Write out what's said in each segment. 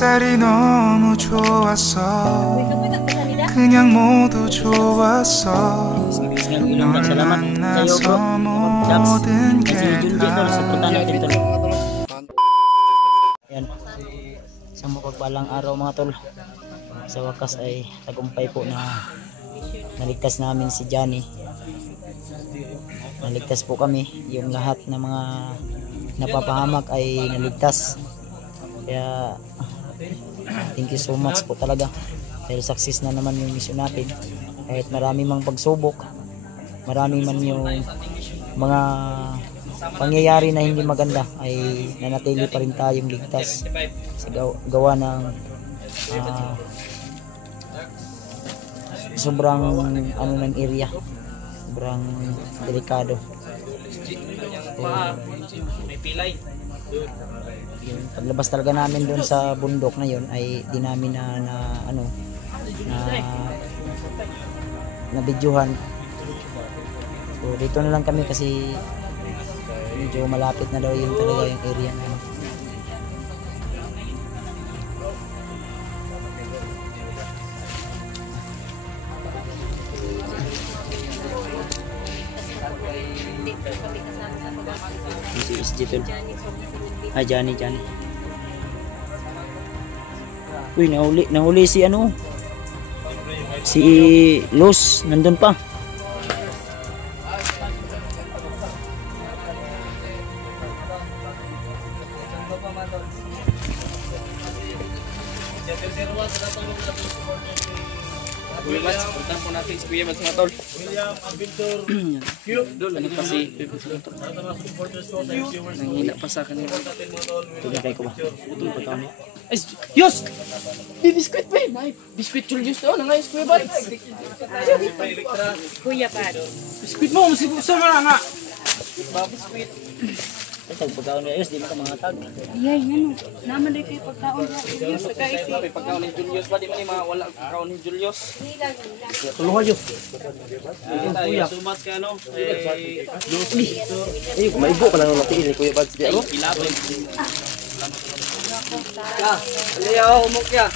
햇살이 너무 좋았어. 그냥 모두 좋았어. 널 만나서 모든 게 다. Yan. Isang mapagpalang araw mga tol. Sa wakas ay tagumpay po na naligtas namin si Johnny. Naligtas po kami. Yung lahat ng mga napapahamak ay naligtas. Kaya thank you so much po talaga. Dahil success na naman yung mission natin. Kahit marami mang pagsubok, marami man yung mga pangyayari na hindi maganda, ay nanatili pa rin tayong ligtas sa gawa ng sobrang ano ng area, sobrang delikado. Yung paglabas talaga namin doon sa bundok na yun ay di namin na videohan. So dito na lang kami kasi medyo malapit na daw yun talaga yung area na si SG tol. Ah, Johnny. Uy, nahuli si ano, si Los, nandun pa. Punta po natin si Kuya Mads mga tol. William Abintor. Doon ano pa si nangihila pa sa kanila. Tugay ko ba? Utol pa taon. Ay, Yos! May biskuit ba yun? Ay, biskuit Julius daw. Nangayos Kuya Mads. Kuya Mads. Biskuit mo, sa mga nga. Biskuit. Ito pagkaon ni Ayos, di mo ka mga tag. Ayay, ano? Naman rin kayo pagkaon na. Julius, nagkaisi. Pagkaon ni Julius ba? Di mo ni mga wala pagkaon ni Julius. Tulungan nyo. Kuya. Sumat ka ano? Ay, maigo pa lang natin ni Kuya Mads. Ay, ilabay. Aliyaw, umok ya.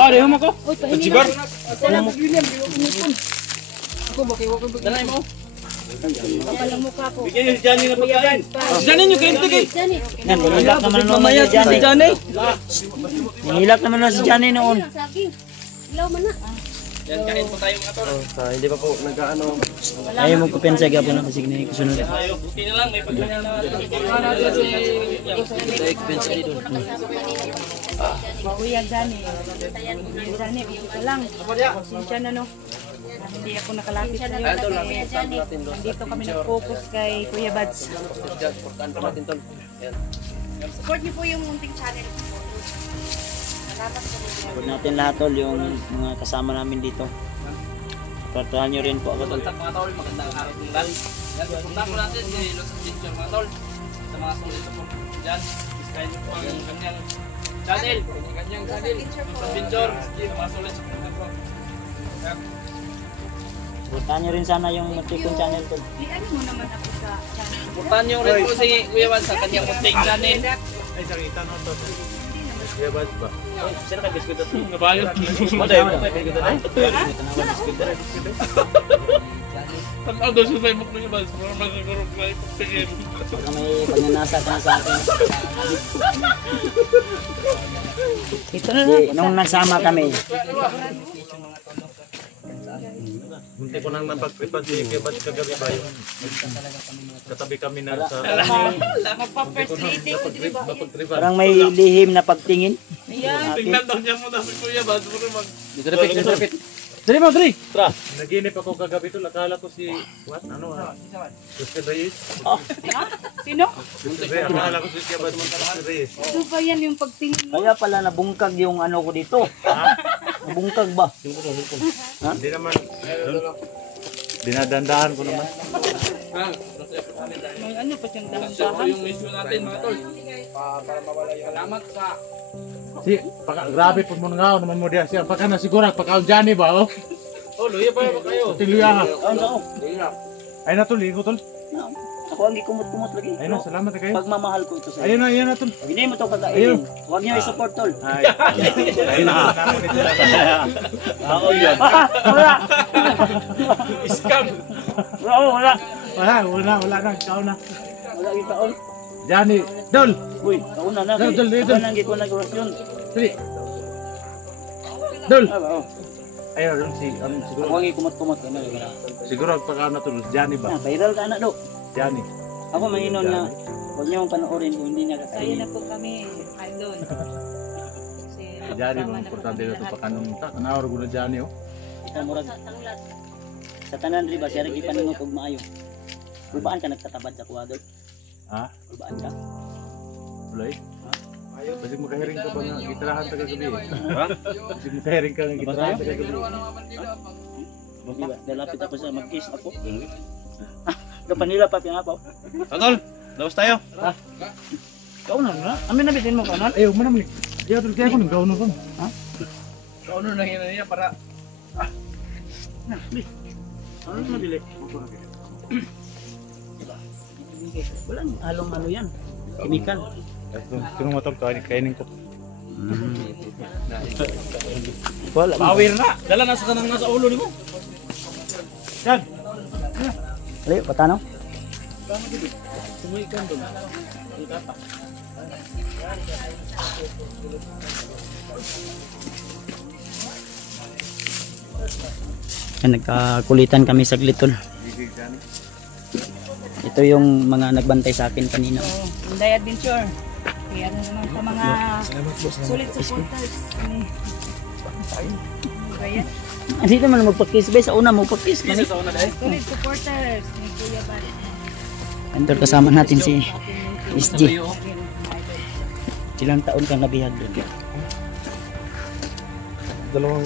Ari, umok ko. Jibar. Salamat, William. Ako, bakiwa ko. Dalay mo. Papalang mukha po. Bigyan yung si Johnny na pagkain. Si Johnny nyo kayo tigay. Yan, nahilak naman noon si Johnny. Nahilak naman na si Johnny noon. Ilaw man na. Yan, kain po tayo mga tol. Hindi pa po nag-ano. Ayaw mo kupensa ka po na kasi kusunod. Buti na lang, may pagkain na Kuya Johnny. Johnny, ito lang. Sinsya na no. Hindi ako nakalapit sa iyo kasi nandito kami nag-focus kay Kuya Mads. Support niyo po yung munting channel. Salamat po. Support natin lahat tol, yung mga kasama namin dito. Supportahan nyo rin po ako tol. Mga tol, magandang araw ng dal. Yan, punta po natin si Los Adventure mga tol. Sa mga sulit support dyan. Subscribe nyo po ang kanyang channel. Kanyang channel, Los Adventure. Sa mga sulit support na po. Supportahan nyo rin sana yung Matikong channel tol. Ano mo naman ako sa channel? Supportahan nyo rin po si Kuya Mads sa kanyang munting channel. Ay, sakita na ito. Kuya Mads ba? Sino ka biskuit ito? Nabayot. Maday mo. Tanaw daw siya sa imok Kuya Mads. Para magagurog na ipagtingin. Baka may pagnanasa ka na sa akin. Ito na lang. Nung nagsama kami. Hindi ko nang napagtripan si Kuya Mads kagabi ba yun? Katabi kami na sa... Magpa-first meeting, di ba? Napagtripan. Parang may lihim na pagtingin. Tingnan daw niya muna si Kuya Mads. Direpit. Dali mo, dali! Tra! Naginip ako kagabi ito. Nakala ko si... What? Ano ha? Justin Reyes? Sino? Akala ko si Kuya Mads Justin Reyes. Ano ba yan yung pagtingin mo? Kaya pala nabungkag yung ano ko dito. Nabungkag ba? Hindi naman... Dinadandaan ko naman. May ano pa siyang Ito dahan-dahan? yung mission natin mga tol. Para mawala yung salamat sa... Grabe po mo nga naman mo diya siya. Pagka nasigura, pagka Johnny ba? Oh, Oh, luya pa kayo. tiluya ha. Ano? Ay na tol, ligo tol. Ako ang gikumot-kumot lagi. Ayun na, salamat na kayo. Pagmamahal ko ito sa Ayun iyo. na, ayun na tol. Hindi mo to kakainin. Huwag niyo i-support tol. Ayun na. Ako yun. Wala. Scam. Wala. Wala na, ikaw na. Wala yung taon. Johnny, Dol! Uy, kauna na. Dol, dol, dol. Ako nang giko na orasyon. Dali. Dol! Oo. Ayun, Ako ang gikumot-kumot ano. siguro ang pagkano tol, Johnny ba? Viral ka na do. Johnny. Ako manginon na huwag niyo panoorin kung hindi niya Kaya kakainin. na po kami, idol. Kasi Johnny, kasama na po importante kami na ito lahat. pagkanong ta. Kanawar ko na Johnny, oh. Ikaw murag sa tanan riba siya rin ipaningot og maayo. Kulbaan ka nagtatabad sa kuwadol. Ha? Kulbaan ka. Ulay? Kasi makahiring ka ba nga gitarahan ta kagabi? Ha? Kasi makahiring ka nga gitarahan ta kagabi. Diba? Dalapit ako sa mag-kiss ako. Kapanila pa pingapaw. Tol, labas tayo. Ikaw na. Amin na bitin mo kanon. Ayaw mo naman. Ayaw tol, kaya ko nang gawin ko. Ha? Kauno na yun niya para Ano na dili? Walang halong ano yan. Chemical. Kung mo tol, kainin ko. Wala. power na. Dala na sa tanang nasa ulo nimo. Yan! Layo, patanaw. Yan, nagkakulitan kami saglit tol. Ito yung mga nagbantay sa akin kanina. Inday Adventure. Kaya ano naman sa mga solid supporters. Kaya, Hindi naman magpa-kiss ba? Sa una magpa-kiss. solid supporters ni Kuya Bad. Andor kasama natin si SG. Idol. Ilang taon kang nabihag doon? Dalawang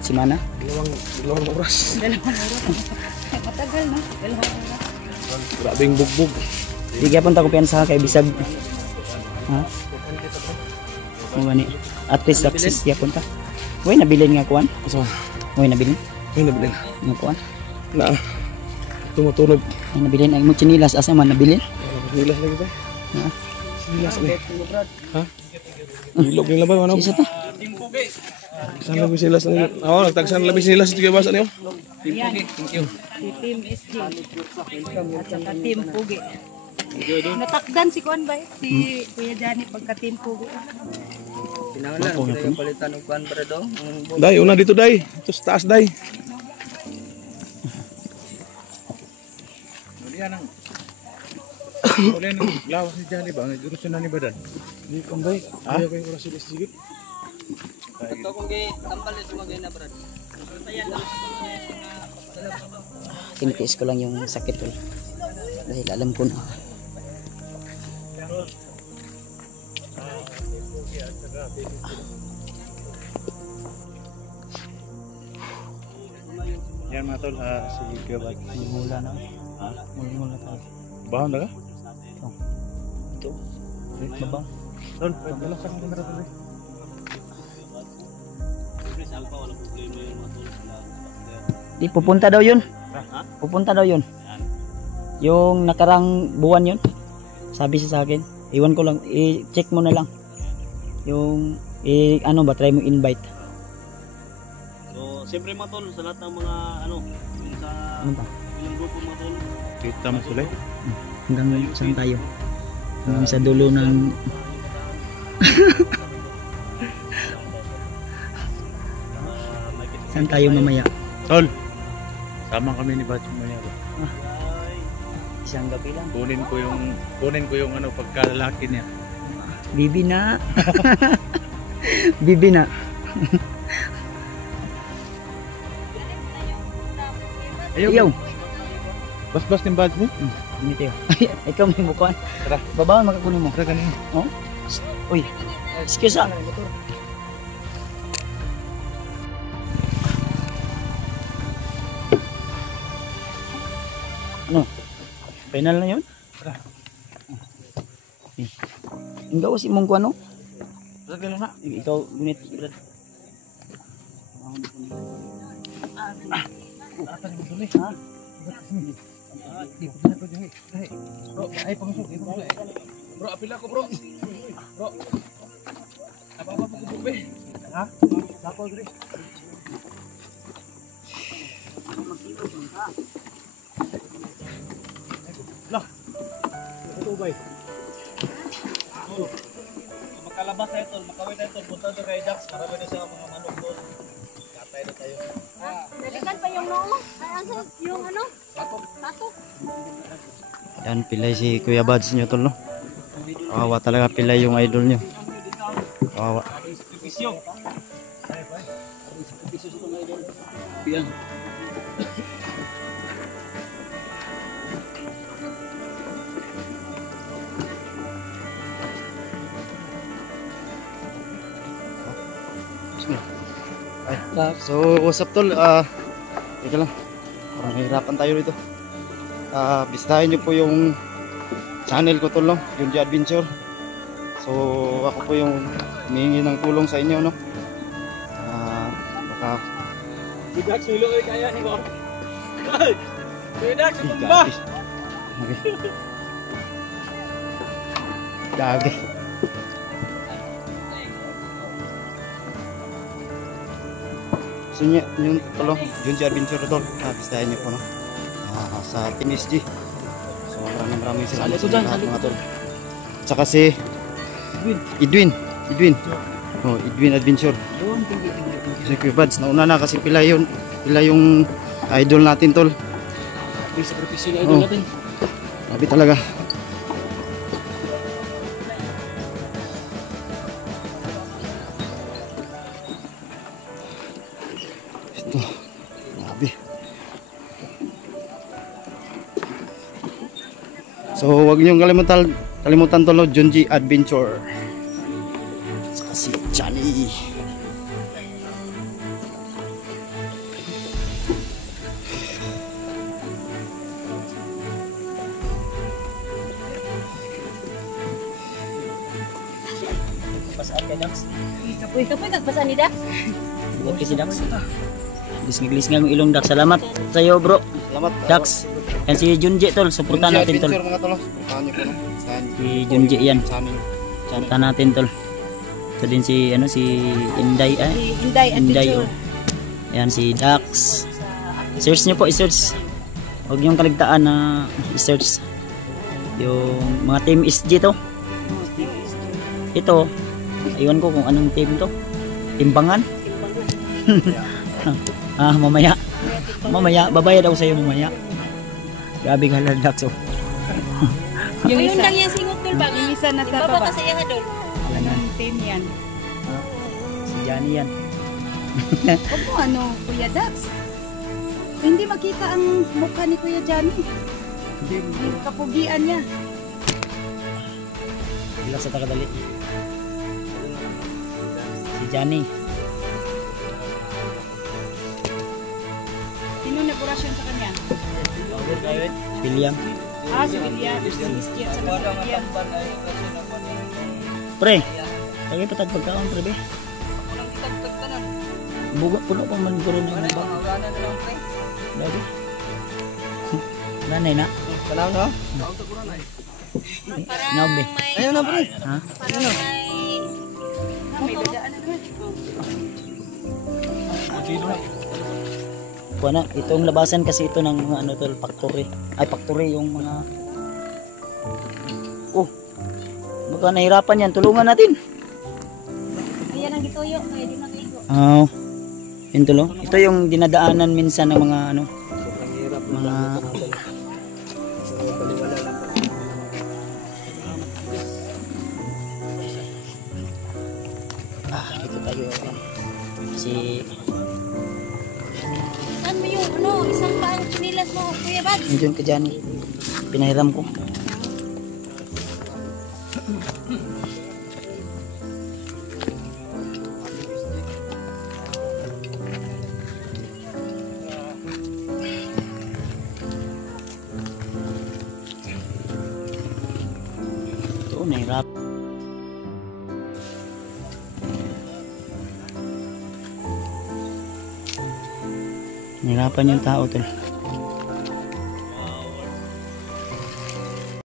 Si Mana? oras. Dalawang oras. Matagal no? Dalawang oras. Grabing bugbog. Di kaya punta ko piyansa kay Bisag. Ha? O gani. At least success kaya punta. Uy, nabilin nga kuwan. So, Uy, nabilin. ay nabilin. Nga kuwan. Na, tumutunog. Ay, nabilin. Ay mo chinilas. Asa man nabilin? Nilas lagi ba? Ha? Nilas lagi. Ha? Ilog nila ba? Ano? Isa ta? Saan labi sila? Oo, nagtagsan labi sila sa tiga basa niyo. Yan. Si Team SG. At saka Team Pugi. Natakdan si Kuan ba eh? Si Kuya Johnny pagka Team Pugi. Day, una dito day. Ito sa taas day. Uli nang lawas ni Johnny ba? Gusto na ni Badan. Hindi kong day. Ayaw kayo oras sila sigit. Ito kung tambal sa mga na brad. Tinitiis ko lang yung sakit tol. Dahil alam ko na. Yan mga tol, si Gabay. Mula na. Ha? Mula tayo. Bahon na ka? Ito. Babaw. Tol, dala sa kamera tol. Di, pupunta daw yun. Pupunta daw yun. Yung nakarang buwan yun. Sabi siya sa akin. Iwan ko lang. I-check mo na lang. Yung, ano ba, try mo invite. So, siyempre mga tol, sa lahat ng mga ano, yung sa Ano ba? yung grupo mga tol, Kita mo sila. Hanggang saan tayo? Hanggang sa dulo ng... Saan tayo mamaya? Tol, sama kami ni Batch Maya. Isang gabi lang. Kunin ko yung ano pagkalalaki niya. Bibi na. Bibi na. Ayaw. Bas-bas ng badge mo? Hindi tayo. Ikaw may mukhaan. Tara. Babawan makakunin mo. Tara kanina. Oh? Uy. Excuse ah. Ano? Final na yun? Tara. Ang gawas imong kuano? Tara ka lang na. Ikaw, gunit. Brad. Ata ni mo tuloy. Ha? Bro, ay pangusok, Bro, apil ako, bro. Bro. Apa-apa po ko, be. Ha? Ako, Gre. Lah. Ito ba? Makalabas tayo tol, makawin tayo tol, punta tayo kay Dax, marami na siya mga manok doon. Katay na tayo. Nalikan pa yung noo? Ay, asa yung ano? Tatok. Yan, pilay si Kuya Bads nyo tol, no? Kawawa talaga, pilay yung idol nyo. Kawawa. Yan. Ay, so what's up tol? Teka lang, parang nahihirapan tayo dito. Bisitahin nyo po yung channel ko tol, no? Junji Adventure. So ako po yung humihingi ng tulong sa inyo, no? Baka Dax, milo kayo kaya ni Bob. Dax, tumba! Gagi. So yung tol, Junji Adventure tol, bisitahin nyo po, no? Sa Team SG. So maraming salamat sa lahat mga tol. Tsaka si Edwin Adventure. Si Kuya Bads, nauna na kasi pila yung idol natin tol. Sakripisyo na idol natin. Grabe talaga. Ito, grabe. So huwag niyong kalimutan tol, no? Junji Adventure. Saka si Johnny. Pasaan kay Dax. Kapoy, nagpasan ni Dax. Buat kasi Dax. Lisngag ng ilong Dax. Salamat sa iyo, bro. Salamat. Dax. Yan si Junji tol. Suportahan natin tol. Adventure mga tol. Suportahan niyo po, no? Si Junji yan. Sa aming Suportahan natin tol. Ito din si si Inday Inday Adventure. Ayan si Dax. Search niyo po, i-search. Huwag niyong kaligtaan na i-search yung mga team SG to. Ito, iwan ko kung anong team to. Timbangan. Mamaya, babayad ako sa iyo mamaya. Grabe ka lang Dax. Yung Ayun isa, lang yung singot tol ba? yung isa nasa Baba baba. ka sa iya dol. Anong team yan? Si Johnny yan. Huwag mo ano, Kuya Dax. Hindi makita ang mukha ni Kuya Johnny. Yung kapugian niya. Relax sa takadali. Si Johnny. Sino nagorasyon sa kanya? William. Si William. Si Christian sa William. Pre, lagi patag pagkaon pre be. Bugo puno pa man guro ng ba. Lagi. Nanay na. Kailangan no? Nabe. Ayun na pre. Ha? Parang may May dadaan na naman. Kuha na, itong labasan kasi ito ng mga ano tol, factory. Ay, factory yung mga... Oh, baka nahirapan yan. Tulungan natin. Ayan ang gituyo, kaya di na kaigo. Oo. Yun tol, oh. Ito yung dinadaanan minsan ng mga ano, mga... Dito tayo. Si... Saan mo yung ano, isang paang chinilas mo, Kuya Bads? Nandiyan ka dyan. Pinahiram ko. Ito, nahirap. Nahirapan yung tao tol.